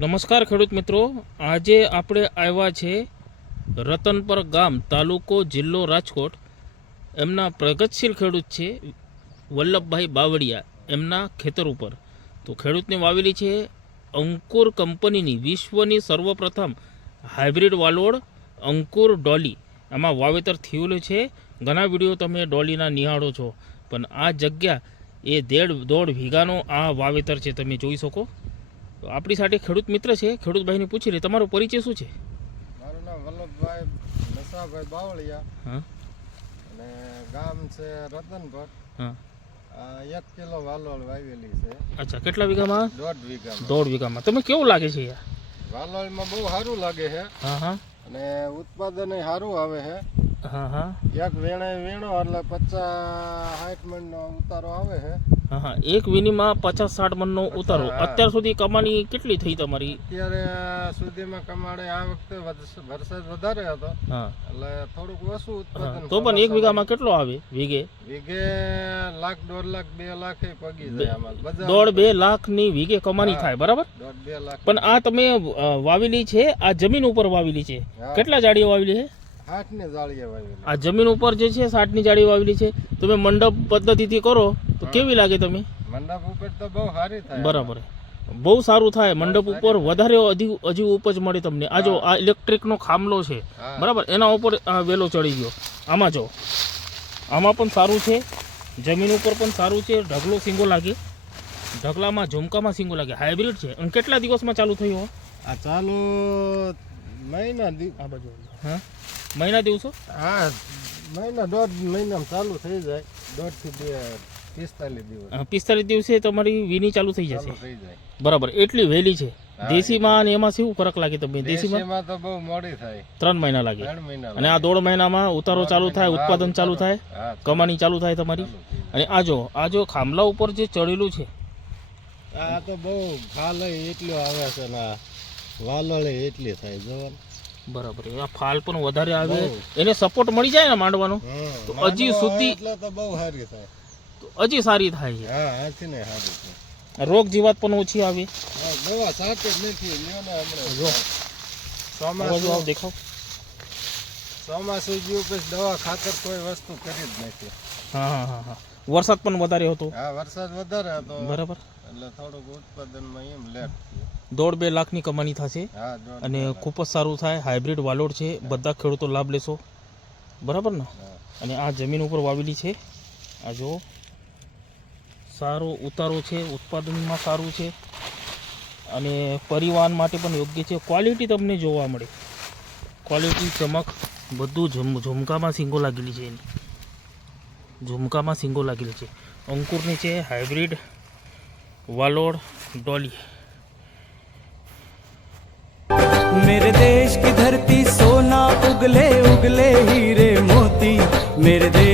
નમસ્કાર ખેડૂત મિત્રો, આજે આપણે આવ્યા છે રતનપર ગામ, તાલુકો જિલ્લો રાજકોટ. એમના પ્રગતિશીલ ખેડૂત છે વલ્લભભાઈ બાવળિયા, એમના ખેતર ઉપર. તો ખેડૂતને વાવેલી છે અંકુર કંપનીની વિશ્વની સર્વપ્રથમ હાઇબ્રિડ વાલોડ અંકુર ડોલી. આમાં વાવેતર થયેલું છે. ઘણા વિડીયો તમે ડોલીના નિહાળો છો, પણ આ જગ્યા એ 1.5 વીઘાનો આ વાવેતર છે, તમે જોઈ શકો. તો આપણી સાથે ખેડૂત મિત્ર છે, ખેડૂતભાઈને પૂછી લે તમારો પરિચય શું છે? મારું નામ વલ્લભભાઈ નશાભાઈ બાવળિયા. હા. અને ગામ છે રતનપર. હા. 1 કિલો વાલોળ વાવેલી છે. અચ્છા, કેટલા વીઘામાં? 1.5 વીઘામાં. 1.5 વીઘામાં. તમે કેવું લાગે છે યાર? વાલોળમાં બહુ સારું લાગે છે. હા હા. અને ઉત્પાદન સારું આવે છે. હા હા. એક વીણો એટલે 50-60 મણનો ઉતારો આવે છે. હા હા. એક વીણીમાં 50-60 મણનો ઉતારો. અત્યાર સુધી કમાણી કેટલી થઈ તમારી? અત્યારે સુધીમાં કમાડે આ વખતે વરસાદ વધારે હતો. હા. એટલે થોડુંક ઓછું ઉત્પાદન. તો પણ 1 વીઘામાં કેટલો આવે? વીઘે 1 લાખ 1.5 લાખ 2 લાખ પગી જાય આમાં. 1.5-2 લાખની વીઘે કમાણી થાય, બરાબર? 1.5-2 લાખ. પણ આ તમે વાવેલી છે, આ જમીન ઉપર વાવેલી છે. કેટલા જાડીઓ વાવેલી છે? 60 ની જાળીએ વાવેલી. આ જમીન ઉપર જે છે 60 ની જાળી વાવેલી છે. તમે મંડપ પદ્ધતિથી કરો તો કેવી લાગે તમે? મંડપ ઉપર તો બહુ સારી થાય. બરાબર, બહુ સારું થાય. મંડપ ઉપર વધારે હજી ઉપજ મળે તમને. આ જો આ ઇલેક્ટ્રિકનો ખાંભલો છે, બરાબર, એના ઉપર આ વેલો ચડી ગયો. આમાં જો આમાં પણ સારું છે, જમીન ઉપર પણ સારું છે. ઢગલો સિંગો લાગે, ઢગલામાં ઝુમકામાં સિંગો લાગે. હાઇબ્રિડ છે. અને કેટલા દિવસમાં ચાલુ થયું? આ ચાલુ મહિના આ બાજુ. હા, મહિના દિવસો? હા, મહિના 1.5 મહિનામાં ચાલુ થઈ જાય. 1.5 થી 45 દિવસ. 45 દિવસે તમારી વીણી ચાલુ થઈ જશે. થઈ જાય. બરાબર, એટલી વહેલી છે. દેશીમાં અને એમાં શું ફરક લાગે તમને? દેશીમાં તો બહુ મોડી થાય. 3 મહિના લાગે. 3 મહિના. અને આ 1.5 મહિનામાં ઉતારો ચાલુ થાય, ઉત્પાદન ચાલુ થાય, કમાણી ચાલુ થાય તમારી. અને આ જો ખાંભલા ઉપર જે ચડેલું છે, આ તો બહુ ફાલ એટલો આવે છે ને વાલોળે એટલી થાય જવાન. બરાબર, આ ફાલ પણ વધારે આવે, એને સપોર્ટ મળી જાય ને માંડવાનો, તો હજી સુધી એટલે તો બહુ સારી થાય. તો હજી સારી થાય છે. હા, આથી ને સારી થાય. રોગ જીવાત પણ ઓછી આવે. દવા સાથે જ નથી લ્યો ને હમણાં. જો ચોમાસું દેખાવ, ચોમાસું ગયું પછી દવા ખાતર કોઈ વસ્તુ કરી જ નથી. હા હા હા હા. વરસાદ પણ વધારે હતો. હા, વરસાદ વધારે હતો. બરાબર, એટલે થોડુંક ઉત્પાદનમાં એમ લેટ થયું. 1.5-2 લાખની કમાણી થશે. હા, અને ખૂબ જ સારું થાય. હાઇબ્રિડ વાલોડ છે, બધા ખેડૂતો લાભ લેશો, બરાબર ને? અને આ જમીન ઉપર વાવેલી છે. આ જો સારો ઉતારો છે, ઉત્પાદનમાં સારું છે, અને પરિવહન માટે પણ યોગ્ય છે. ક્વોલિટી તમને જોવા મળે, ક્વોલિટી, ચમક, બધું ઝુમકામાં સિંગો લાગેલી છે. એની ઝુમકામાં સિંગો લાગેલી છે. અંકુરની છે, હાઇબ્રિડ વાલોડ ડોલી. मेरे देश की धरती सोना उगले उगले हीरे मोती मेरे देश